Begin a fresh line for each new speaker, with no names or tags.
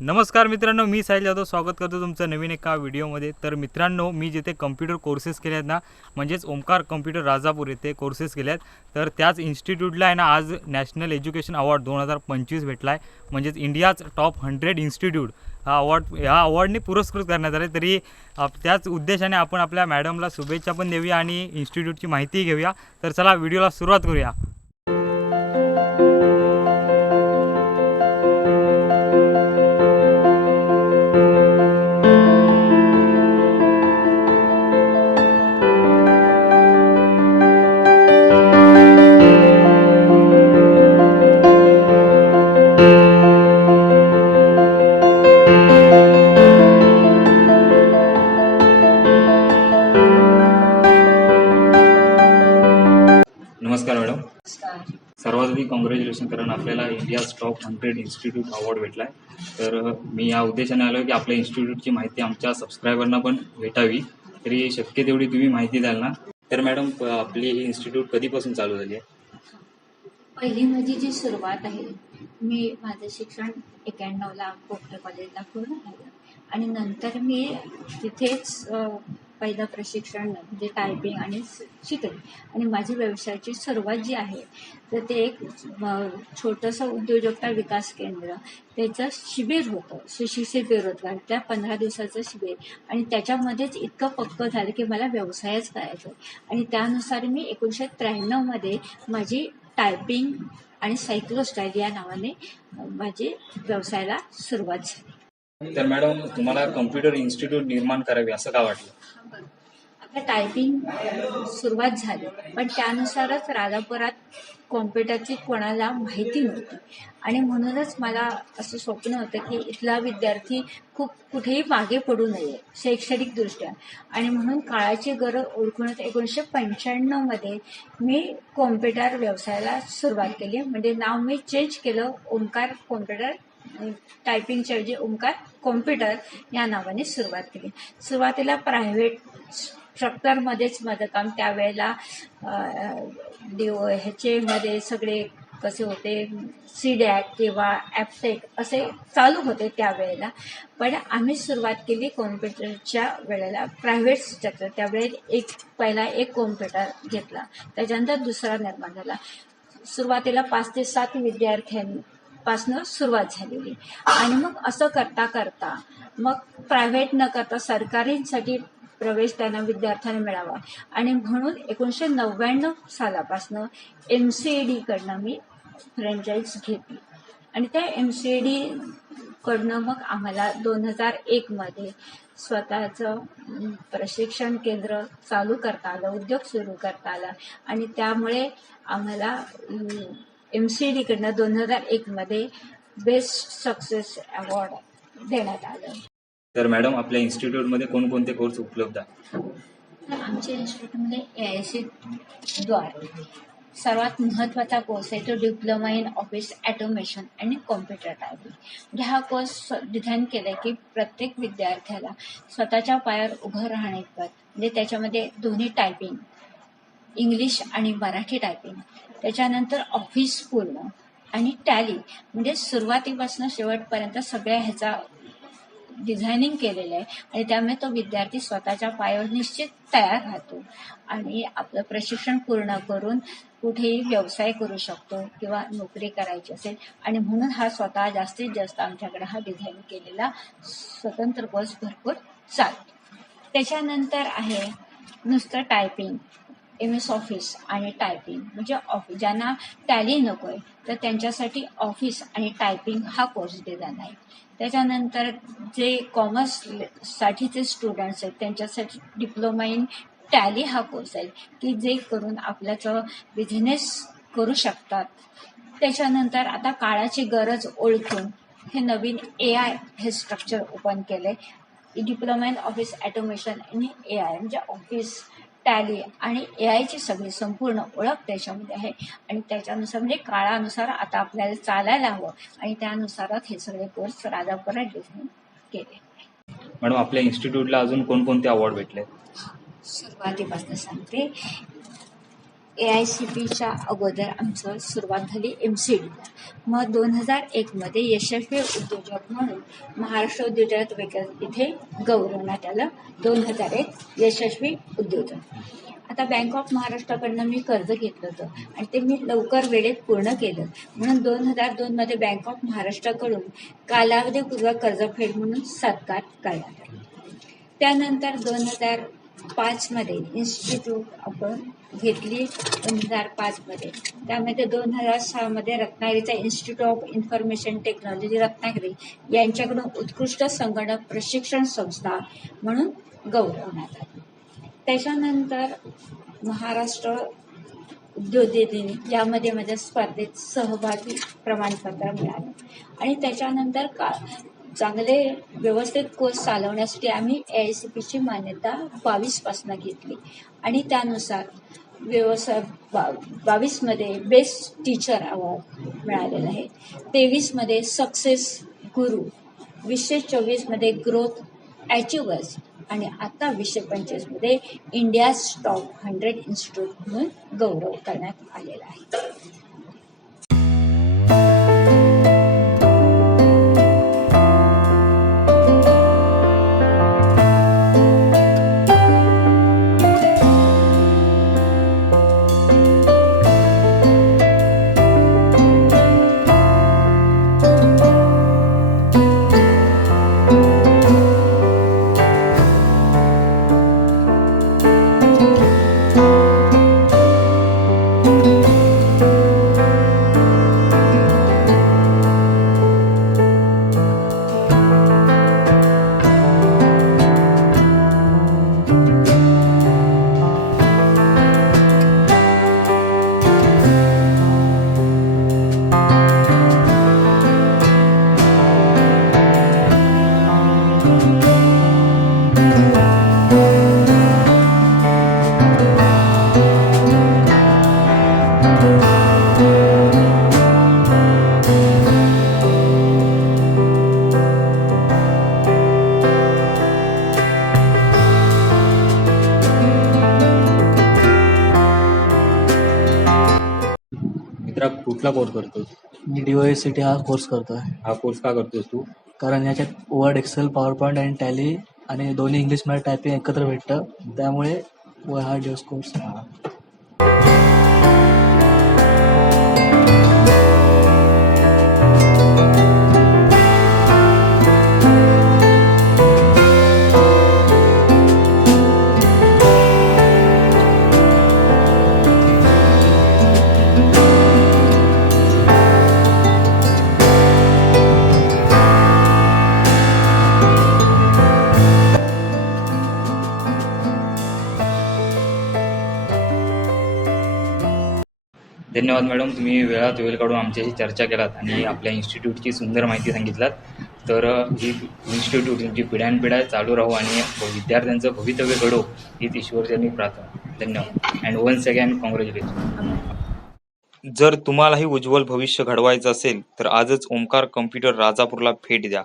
नमस्कार मित्रांनो मी साहिल जाधव स्वागत करतो तुमचं नवीन एका व्हिडिओमध्ये. तर मित्रांनो मी जिथे कम्प्युटर कोर्सेस केले आहेत ना म्हणजेच ओमकार कम्प्युटर राजापूर येथे कोर्सेस केले आहेत. तर त्याच इन्स्टिट्यूटला आहे ना आज नॅशनल एज्युकेशन अवॉर्ड दोन हजार पंचवीस भेटला आहे म्हणजेच इंडियाज टॉप हंड्रेड इन्स्टिट्यूट हा अवॉर्ड ह्या अवॉर्डने पुरस्कृत करण्यात आले. तरी त्याच उद्देशाने आपण आपल्या मॅडमला शुभेच्छा पण देऊया आणि इन्स्टिट्यूटची माहितीही घेऊया. तर चला व्हिडिओला सुरुवात करूया. कॉन्ग्रॅच्युलेशन कारण आपल्याला India's top hundred institute award भेटला आहे तर मी या उद्देशाने आलो की आपल्या इन्स्टिट्यूटची माहिती आमच्या सबस्क्रायबरना पण भेटावी. तरी शक्य तेवढी तुम्ही माहिती द्याल ना? तर मॅडम आपली ही इन्स्टिट्यूट कधीपासून चालू झाली आहे?
पहिली माझी जी सुरुवात आहे मी माझं शिक्षण एक्याण्णवला पोपट कॉलेजला पूर्ण झालं. आणि नंतर मी तिथेच पहिलं प्रशिक्षण म्हणजे टायपिंग आणि शिकले आणि माझी व्यवसायाची सुरुवात जी आहे तर ते एक छोटंसं उद्योजकता विकास केंद्र. त्याचं शिबिर होतं सुशिक्षित बेरोजगार. त्या पंधरा दिवसाचं शिबिर. आणि त्याच्यामध्येच इतकं पक्कं झालं की मला व्यवसायच करायचा. आहे. आणि त्यानुसार मी एकोणीसशे त्र्याण्णवमध्ये माझी टायपिंग आणि सायक्लोस्टाईल या नावाने माझी व्यवसायाला सुरुवात झाली.
तर मॅडम तुम्हाला कम्प्युटर इन्स्टिट्यूट निर्माण करावी असं का वाटलं?
आपलं टायपिंग सुरुवात झाली पण त्यानुसारच राजापुरात कॉम्प्युटरची कोणाला माहिती नव्हती. आणि म्हणूनच मला असं स्वप्न होतं की इथला विद्यार्थी खूप कुठेही मागे पडू नये शैक्षणिकदृष्ट्या आणि म्हणून काळाची गरज ओळखूनच एकोणीसशे पंच्याण्णवमध्ये मी कॉम्प्युटर व्यवसायाला सुरुवात केली. म्हणजे नाव मी चेंज केलं ओंकार कॉम्प्युटर टायपिंगच्या ऐवजी ओंकार कॉम्प्युटर या नावाने सुरुवात केली. सुरुवातीला प्रायव्हेट स्ट्रक्चरमध्येच माझं काम त्यावेळेला डिओ ह्याचेमध्ये सगळे कसे होते सी डॅक किंवा ॲपटेक असे चालू होते त्यावेळेला. पण आम्ही सुरुवात केली कॉम्प्युटरच्या वेळेला प्रायव्हेट स्ट्रक्चर त्यावेळेला एक पहिला एक कॉम्प्युटर घेतला. त्याच्यानंतर दुसरा निर्माण झाला. सुरुवातीला पाच ते सात पासनं सुरुवात झालेली. आणि मग असं करता करता मग प्रायव्हेट न करता सरकारीसाठी प्रवेश त्यांना विद्यार्थ्यांना मिळावा. आणि म्हणून एकोणीसशे नव्याण्णव सालापासनं एम सी ए डीकडनं मी फ्रँचाईज घेतली. आणि त्या एम सी ए डी कडनं मग आम्हाला दोन हजार एकमध्ये स्वतःचं प्रशिक्षण केंद्र चालू करता आलं उद्योग सुरू करता आला. आणि त्यामुळे आम्हाला एम सी डीकडनं दोन हजार एकमध्ये बेस्ट सक्सेस अवॉर्ड देण्यात आलं.
तर मॅडम आपल्या इन्स्टिट्यूटमध्ये कोणकोणते कोर्स उपलब्ध आहेत?
तर आमच्या इन्स्टिट्यूटमध्ये ए आय सी द्वारे सर्वात महत्त्वाचा कोर्स आहे तो डिप्लोमा इन ऑफिस ॲटोमेशन आणि कॉम्प्युटर टायपिंग. म्हणजे हा कोर्स डिझाईन केला आहे की प्रत्येक विद्यार्थ्याला स्वतःच्या पायावर उभं राहण्याइतपत म्हणजे त्याच्यामध्ये दोन्ही टायपिंग इंग्लिश आणि मराठी टायपिंग त्याच्यानंतर ऑफिस पूर्ण आणि टॅली म्हणजे सुरुवातीपासून शेवटपर्यंत सगळ्या ह्याचा डिझायनिंग केलेलं आहे. आणि त्यामुळे तो विद्यार्थी स्वतःच्या पायावर निश्चित तयार राहतो. आणि आपलं प्रशिक्षण पूर्ण करून कुठेही व्यवसाय करू शकतो किंवा नोकरी करायची असेल. आणि म्हणून हा स्वतः जास्तीत जास्त आमच्याकडे हा डिझाईन केलेला स्वतंत्र कोर्स भरपूर चालतो. त्याच्यानंतर आहे नुसतं टायपिंग एम एस ऑफिस आणि टायपिंग. म्हणजे ऑफिस ज्यांना टॅली नको आहे तर त्यांच्यासाठी ऑफिस आणि टायपिंग हा कोर्स दिला नाही. त्याच्यानंतर जे कॉमर्स साठीचे स्टुडंट्स आहेत त्यांच्यासाठी डिप्लोमा इन टॅली हा कोर्स आहे की जे करून आपल्याचं बिझनेस करू शकतात. त्याच्यानंतर आता काळाची गरज ओळखून हे नवीन ए आय हे स्ट्रक्चर ओपन केलं आहे डिप्लोमा इन ऑफिस ॲटोमेशन आणि ए आय म्हणजे ऑफिस टॅली आणि ए आयची सगळी संपूर्ण ओळख त्याच्यामध्ये आहे. आणि त्याच्यानुसार म्हणजे काळानुसार आता आपल्याला चालायला हवं. आणि त्यानुसारच हे सगळे कोर्स राजापुरात डिझाईन केले.
मॅडम आपल्या इन्स्टिट्यूटला अजून कोणकोणते अवॉर्ड भेटले?
सुरुवातीपासून सांगते. ए आय सी पीच्या अगोदर आमचं सुरुवात झाली एम सी डीला मग दोन हजार एकमध्ये यशस्वी उद्योजक म्हणून महाराष्ट्र उद्योजक विकास इथे गौरवण्यात आलं. दोन हजार एक यशस्वी उद्योजक. आता बँक ऑफ महाराष्ट्राकडनं मी कर्ज घेतलं होतं आणि ते मी लवकर वेळेत पूर्ण केलं. म्हणून दोन हजार दोनमध्ये बँक ऑफ महाराष्ट्राकडून कालावधीपूर्व कर्जफेड म्हणून सत्कार करण्यात आला. त्यानंतर दोन हजार पाचमध्ये इन्स्टिट्यूट आपण घेतली दोन हजार पाचमध्ये त्यामध्ये दोन हजार सहामध्ये रत्नागिरीचा institute of information technology Ratnagiri यांच्याकडून उत्कृष्ट संगणक प्रशिक्षण संस्था म्हणून गौरवण्यात आली. त्याच्यानंतर महाराष्ट्र उद्योगदिनी यामध्ये माझ्या स्पर्धेत सहभागी प्रमाणपत्र मिळालं. आणि त्याच्यानंतर का चांगले व्यवस्थित कोर्स चालवण्यासाठी आम्ही ए आय सी पीची मान्यता बावीसपासनं घेतली. आणि त्यानुसार व्यवसाय बा बावीसमध्ये बेस्ट टीचर अवॉर्ड मिळालेला आहे. तेवीसमध्ये सक्सेस गुरु वीसशे चोवीसमध्ये ग्रोथ अचिव्हर्स आणि आता वीसशे पंचवीसमध्ये इंडिया टॉप हंड्रेड इन्स्टिट्यूट म्हणून गौरव करण्यात आलेला आहे.
कुठला कोर्स करतोस?
मी डी वाय सी टी हा कोर्स करतोय.
हा कोर्स का करतोस तू?
कारण याच्यात वर्ड एक्सेल पॉवर पॉईंट आणि टॅली आणि दोन्ही इंग्लिशमध्ये टायपिंग एकत्र भेटतं. त्यामुळे व हा डिओस कोर्स
धन्यवाद मॅडम तुम्ही वेळात वेळ काढून आमच्याशी चर्चा केलात आणि आपल्या इन्स्टिट्यूटची सुंदर माहिती सांगितलात. तर ही इन्स्टिट्यूट तुमची पिढ्यानपिढ्या चालू राहू आणि विद्यार्थ्यांचं भवितव्य घडो हीच ईश्वरचरणी प्रार्थना. धन्यवाद. अँड वन्स अगेन कॉंग्रॅच्युलेशन जर तुम्हालाही उज्ज्वल भविष्य घडवायचं असेल तर आजच ओमकार कम्प्युटर राजापूरला भेट द्या.